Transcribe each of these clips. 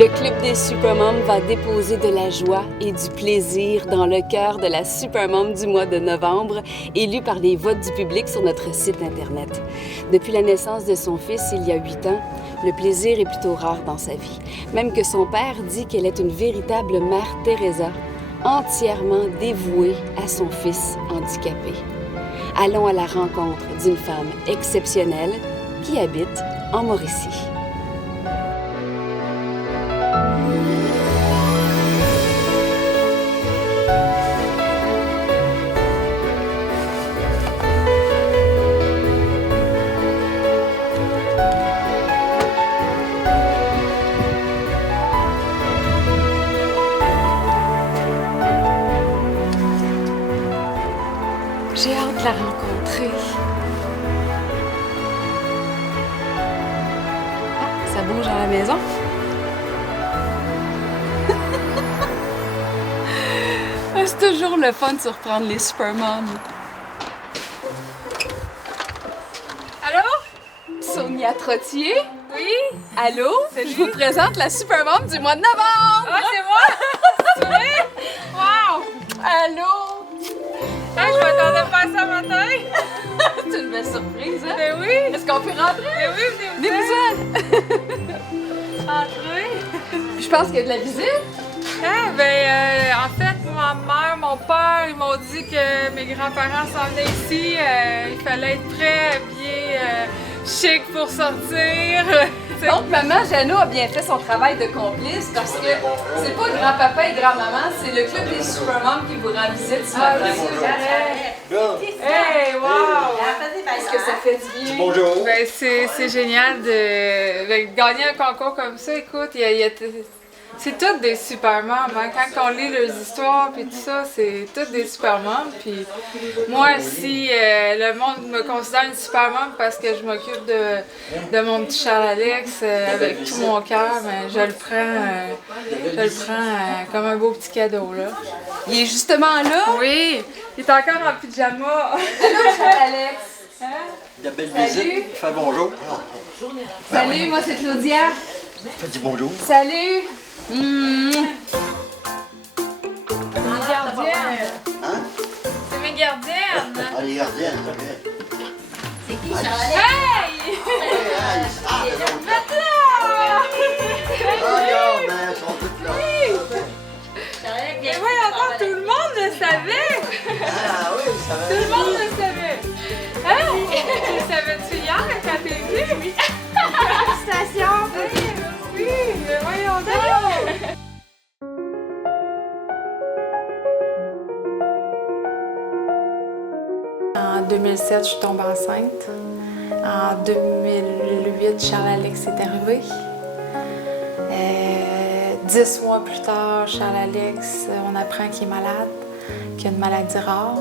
Le Club des Supermoms va déposer de la joie et du plaisir dans le cœur de la Supermom du mois de novembre, élue par les votes du public sur notre site Internet. Depuis la naissance de son fils il y a 8 ans, le plaisir est plutôt rare dans sa vie. Même que son père dit qu'elle est une véritable mère Teresa, entièrement dévouée à son fils handicapé. Allons à la rencontre d'une femme exceptionnelle qui habite en Mauricie. J'ai hâte de la rencontrer. Ah, ça bouge dans la maison. C'est toujours le fun de surprendre les Supermoms. Allô? Sonia Trottier? Oui? Allô? Je vous présente la Supermom du mois de novembre! Ah, c'est moi? C'est vrai? Wow! Allô? Hey, je m'attendais pas à ça matin! C'est une belle surprise, hein? Ben oui! Est-ce qu'on peut rentrer? Ben oui, Venez-vous-en! Entrez! Je pense qu'il y a de la visite. En fait, ma mère, mon père, ils m'ont dit que mes grands-parents s'en venaient ici. Il fallait être prêt, habillé, chic pour sortir. Donc, maman Jeannot a bien fait son travail de complice parce que c'est pas grand-papa et grand-maman, c'est le Club des Supermoms qui vous rend visite ce matin. Hey, wow! Est-ce que ça fait du bien? Bonjour. Ben, c'est génial de gagner un concours comme ça. Écoute, c'est toutes des supermoms. Hein? Quand on lit leurs histoires puis tout ça, c'est toutes des supermoms. Puis moi, si le monde me considère une supermom parce que je m'occupe de mon petit Charles Alex avec tout mon cœur, ben, je le prends comme un beau petit cadeau là. Il est justement là. Oui, il est encore en pyjama. Allô, Charles Alex. Il y a belle Salut. visite. Fais bonjour. Salut, moi c'est Claudia. Dis bonjour. Salut. Mes gardiennes. Hein? C'est mes gardiennes. Ah, les gardiennes, ok. Hey! Hey, ah, mais non. Ah, regarde, ben, elles sont toutes là. Mais voyons donc, tout le monde le savait! Ah oui, ça va. Tout le monde le savait! Hein? Tu le savais-tu hier quand t'es venu? Oui! Félicitations! Oui, mais voyons donc! En 2007, je suis tombée enceinte. En 2008, Charles-Alex est arrivé. 10 mois plus tard, Charles-Alex, on apprend qu'il est malade, qu'il a une maladie rare,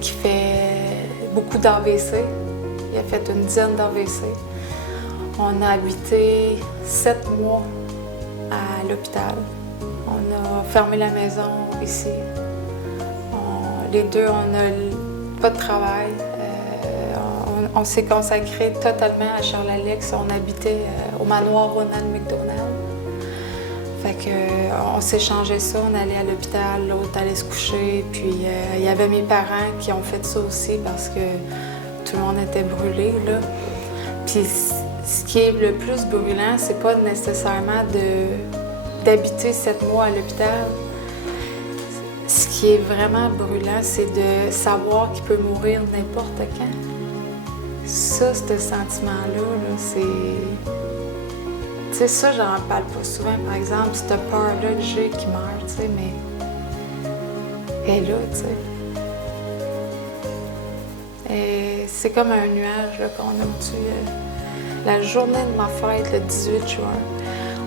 qu'il fait beaucoup d'AVC. Il a fait une dizaine d'AVC. On a habité 7 mois à l'hôpital. On a fermé la maison ici. Les deux, on n'a pas de travail. On s'est consacré totalement à Charles-Alex. On habitait au manoir Ronald McDonald. Fait que, on s'échangeait ça, on allait à l'hôpital, l'autre allait se coucher. Puis il y avait mes parents qui ont fait ça aussi parce que tout le monde était brûlé, là. Puis ce qui est le plus brûlant, c'est pas nécessairement d'habiter 7 mois à l'hôpital. Ce qui est vraiment brûlant, c'est de savoir qu'il peut mourir n'importe quand. Ça, ce sentiment-là, là, c'est... Tu sais, ça, j'en parle pas souvent, par exemple, cette peur-là que j'ai qui meurt, tu sais, mais... Elle est là, tu sais. Et c'est comme un nuage, là, qu'on a au-dessus. La journée de ma fête, le 18 juin,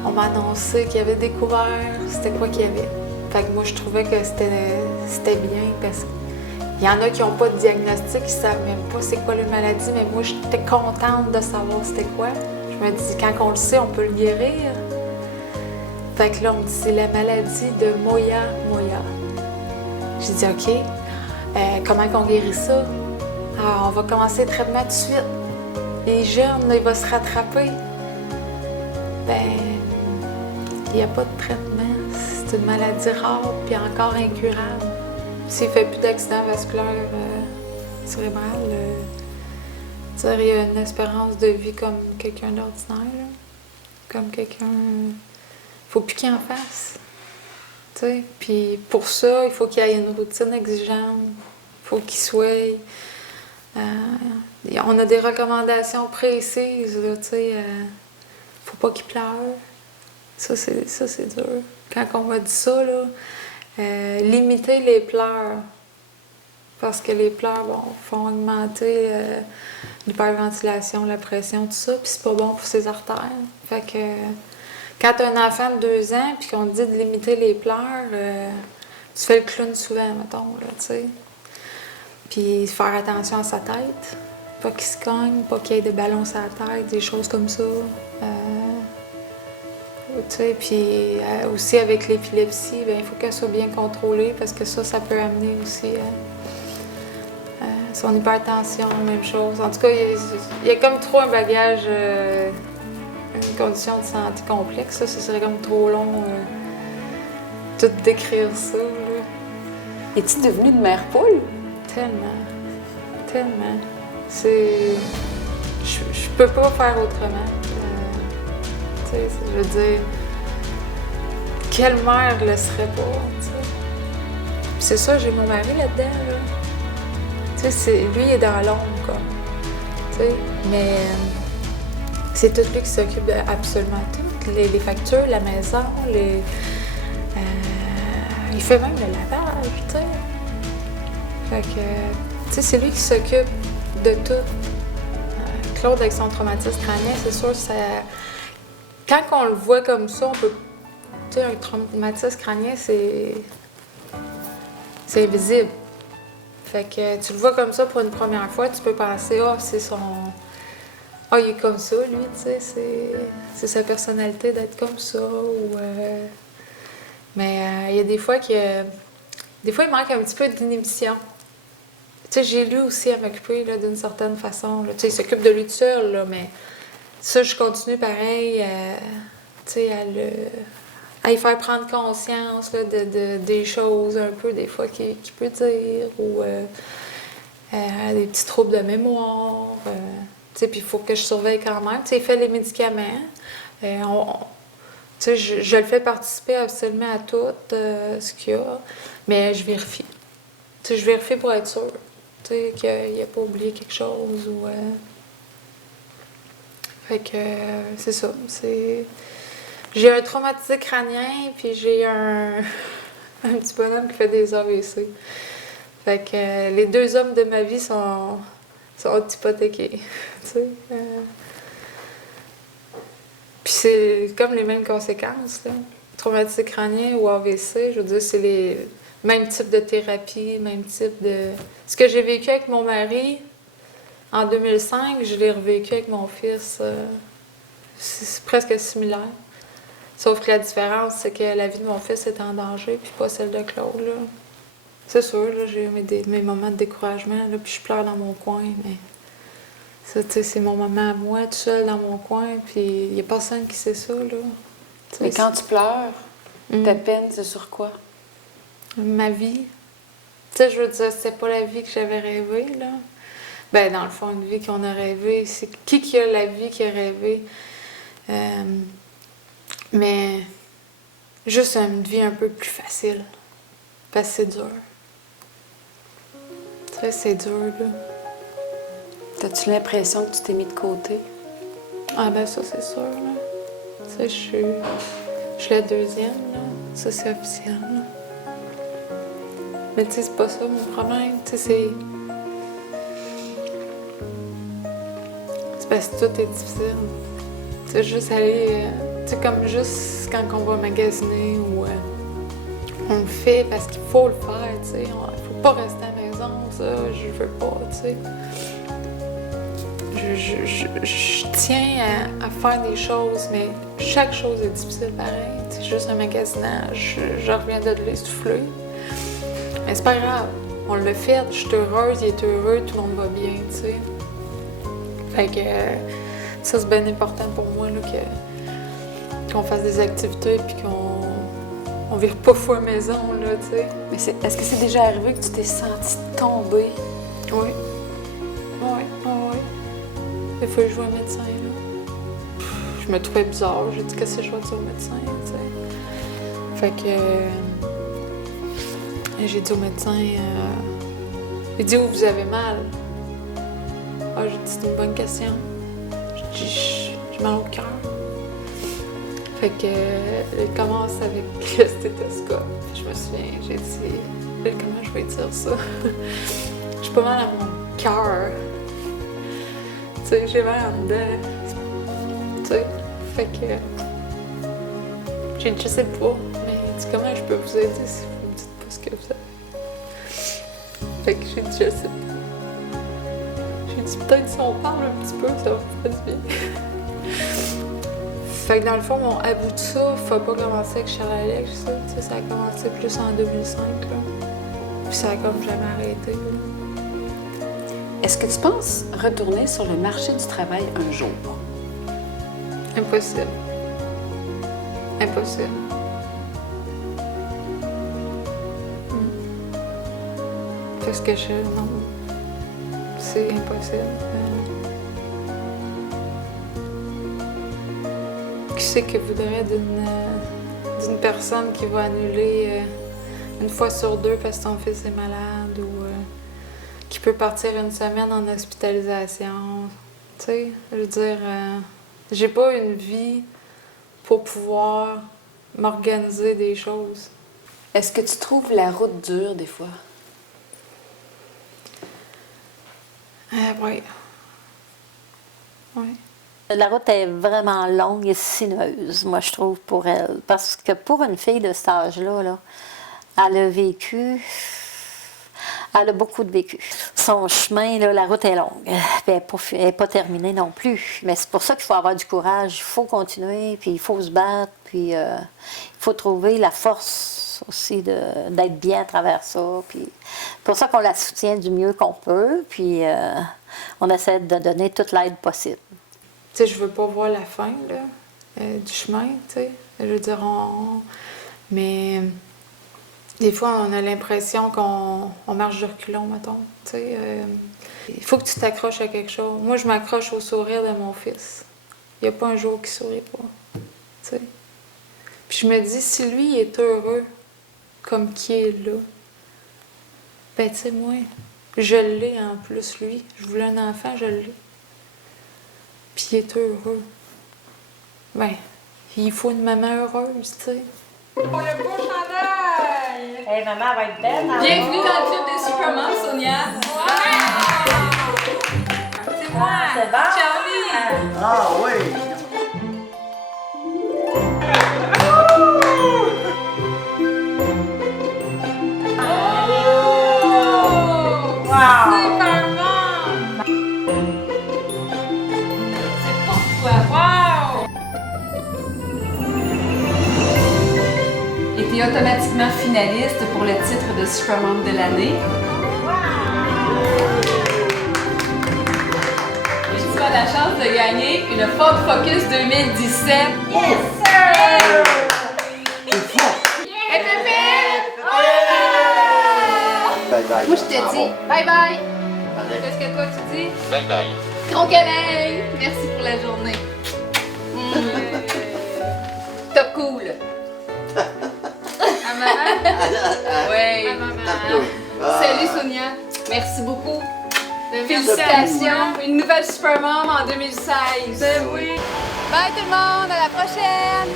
on m'a annoncé qu'il y avait découvert c'était quoi qu'il y avait. Fait que moi, je trouvais que c'était bien parce qu'il y en a qui n'ont pas de diagnostic, qui ne savent même pas c'est quoi la maladie, mais moi, j'étais contente de savoir c'était quoi. Je me dis, quand on le sait, on peut le guérir. Fait que là, on me dit, c'est la maladie de Moya. J'ai dit, OK, comment qu'on guérit ça? Alors, on va commencer le traitement tout de suite. Les jeunes, là, il va se rattraper. Ben, il n'y a pas de traitement. C'est une maladie rare puis encore incurable. S'il ne fait plus d'accident vasculaire cérébral, il y a une espérance de vie comme quelqu'un d'ordinaire. Là. Comme quelqu'un... Il ne faut plus qu'il en fasse. T'sais. Puis pour ça, il faut qu'il y ait une routine exigeante. Il faut qu'il soit... on a des recommandations précises. Il ne faut pas qu'il pleure. Ça, c'est dur. Quand on m'a dit ça, là, limiter les pleurs. Parce que les pleurs font augmenter l'hyperventilation, la pression, tout ça. Puis c'est pas bon pour ses artères. Fait que quand tu as un enfant de 2 ans puis qu'on te dit de limiter les pleurs, tu fais le clown souvent, mettons, là, tu sais. Puis faire attention à sa tête. Pas qu'il se cogne, pas qu'il y ait des ballons sur la tête, des choses comme ça. Puis aussi avec l'épilepsie, il faut qu'elle soit bien contrôlée parce que ça peut amener aussi son hypertension, même chose. En tout cas, il y a comme trop un bagage, une condition de santé complexe. Ça serait comme trop long tout décrire ça. Là. Es-tu devenue de mère poule? Tellement. Je peux pas faire autrement. Je veux dire, quelle mère le serait pas, t'sais? C'est ça, j'ai mon mari là-dedans, là. Lui, il est dans l'ombre, comme. Mais c'est tout lui qui s'occupe d'absolument tout. Les factures, la maison, il fait même le lavage, tu sais. Fait que, c'est lui qui s'occupe de tout. Claude, avec son traumatisme crânien, c'est sûr, ça... Quand on le voit comme ça, on peut... Tu sais, un traumatisme crânien, c'est invisible. Fait que tu le vois comme ça pour une première fois, tu peux penser, c'est son... il est comme ça, lui, tu sais, c'est sa personnalité d'être comme ça, ou... Mais il y a des fois Des fois, il manque un petit peu d'inhibition. Tu sais, j'ai lu aussi à m'occuper d'une certaine façon. Là. Tu sais, il s'occupe de lui tout seul, là, mais... Ça, je continue pareil, tu sais, à y faire prendre conscience là, des choses un peu, des fois, qu'il peut dire, ou des petits troubles de mémoire. Tu sais, puis il faut que je surveille quand même. Tu sais, il fait les médicaments. Tu sais, je le fais participer absolument à tout ce qu'il y a, mais je vérifie. Tu sais, je vérifie pour être sûre, tu sais, qu'il n'a pas oublié quelque chose, ou... Fait que c'est ça. J'ai un traumatisme crânien, puis j'ai un petit bonhomme qui fait des AVC. Fait que les 2 hommes de ma vie sont hypothéqués. Tu sais. Puis c'est comme les mêmes conséquences. Là. Traumatisme crânien ou AVC, je veux dire, c'est les mêmes types de thérapie, même type de... Ce que j'ai vécu avec mon mari... En 2005, je l'ai revécu avec mon fils. C'est presque similaire. Sauf que la différence, c'est que la vie de mon fils est en danger, puis pas celle de Claude. Là. C'est sûr, là, j'ai eu mes moments de découragement, là, puis je pleure dans mon coin, mais ça, c'est mon moment à moi, tout seul dans mon coin, puis il n'y a personne qui sait ça. Là. Mais quand tu pleures, ta peine, c'est sur quoi? Ma vie. Tu sais, je veux dire, c'était pas la vie que j'avais rêvée, là. Ben, dans le fond, une vie qu'on a rêvée, c'est qui a la vie qui a rêvé. Mais juste une vie un peu plus facile. Parce que c'est dur. Tu sais, c'est dur, là. T'as-tu l'impression que tu t'es mis de côté? Ah ben ça, c'est sûr, là. Tu sais, je suis la 2e, là. Ça, c'est officiel, là. Mais tu sais, c'est pas ça mon problème. Tu sais, c'est parce que tout est difficile. Tu sais, juste aller... tu sais, comme juste quand on va magasiner ou... on le fait parce qu'il faut le faire, tu sais. Il faut pas rester à la maison, ça, je veux pas, tu sais. Je tiens à faire des choses, mais chaque chose est difficile pareil. C'est juste un magasinage, je reviens de l'essouffler. Mais c'est pas grave, on l'a fait, je suis heureuse, il est heureux, tout le monde va bien, tu sais. Fait que ça, c'est bien important pour moi, là, qu'on fasse des activités puis qu'on vire pas fou à la maison, là, tu sais. Mais est-ce que c'est déjà arrivé que tu t'es sentie tomber? Oui. Oui, oui. Des fois, je vois un médecin, là. Je me trouvais bizarre. J'ai dit, qu'est-ce que je vais dire au médecin, tu sais. Fait que... j'ai dit au médecin, il dit, où vous avez mal? Ah, j'ai dit, c'est une bonne question. J'ai dit, j'ai mal au cœur. Fait que, il commence avec le stéthoscope. Je me souviens, j'ai dit, comment je vais dire ça? J'ai pas mal à mon cœur. Tu sais, j'ai mal en dedans. Tu sais, fait que... J'ai dit, je sais pas, mais il dit, comment je peux vous aider si vous me dites pas ce que vous avez? Fait que j'ai dit, je sais pas. J'ai dit, peut-être si on parle un petit peu, ça va me faire du bien. Fait que dans le fond, mon à bout de souffle n'a pas commencé avec Charles Alex, ça. Tu sais, ça a commencé plus en 2005, là. Puis ça a comme jamais arrêté, là. Est-ce que tu penses retourner sur le marché du travail un jour? Impossible. Impossible. Parce que non. C'est impossible. Qui c'est que voudrait d'une personne qui va annuler une fois sur deux parce que son fils est malade ou qui peut partir une semaine en hospitalisation? Tu sais, je veux dire, j'ai pas une vie pour pouvoir m'organiser des choses. Est-ce que tu trouves la route dure des fois? Oui. Oui. La route est vraiment longue et sinueuse, moi, je trouve, pour elle. Parce que pour une fille de cet âge-là, là, elle a vécu... Elle a beaucoup de vécu. Son chemin, là, la route est longue. Elle n'est pas terminée non plus. Mais c'est pour ça qu'il faut avoir du courage. Il faut continuer, puis il faut se battre, puis il faut trouver la force aussi d'être bien à travers ça. Puis c'est pour ça qu'on la soutient du mieux qu'on peut, puis on essaie de donner toute l'aide possible. Tu sais, je veux pas voir la fin, là, du chemin, tu sais. Je veux dire, mais des fois, on a l'impression qu'on marche de reculons, mettons, tu sais. Il faut que tu t'accroches à quelque chose. Moi, je m'accroche au sourire de mon fils. Il n'y a pas un jour qui sourit pas, tu sais. Puis je me dis, si lui il est heureux comme qui est là, ben tu sais, moi, je l'ai en plus, lui. Je voulais un enfant, je l'ai. Puis il est heureux. Ben, il faut une maman heureuse, tu sais. Pour le beau chandail! Hey, maman, elle va être belle. Bienvenue dans le club des Supermoms, Sonia! C'est moi! C'est bon? Charlie! Ah oui! Super mom! C'est pour toi! Wow! Et t'es automatiquement finaliste pour le titre de Supermom de l'année. Et tu as la chance de gagner une Ford Focus 2017. Yes, sir! Hey, Pépé! Bye bye. Moi, je te dis bye bye. Allez. Qu'est-ce que toi, tu dis? Bye bye. Gros câlin! Merci pour la journée. Top cool. À maman? Oui. À maman. Salut Sonia. Merci beaucoup. Félicitations. Une nouvelle Supermom en 2016. Ben oui. Bye tout le monde. À la prochaine.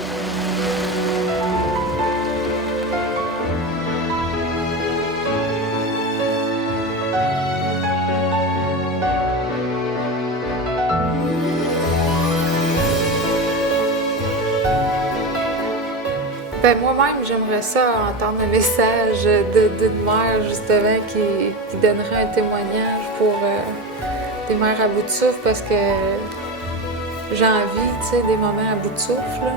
Ben moi-même, j'aimerais ça entendre un message d'une mère, justement, qui donnerait un témoignage pour des mères à bout de souffle, parce que j'ai envie, tu sais, des moments à bout de souffle, là.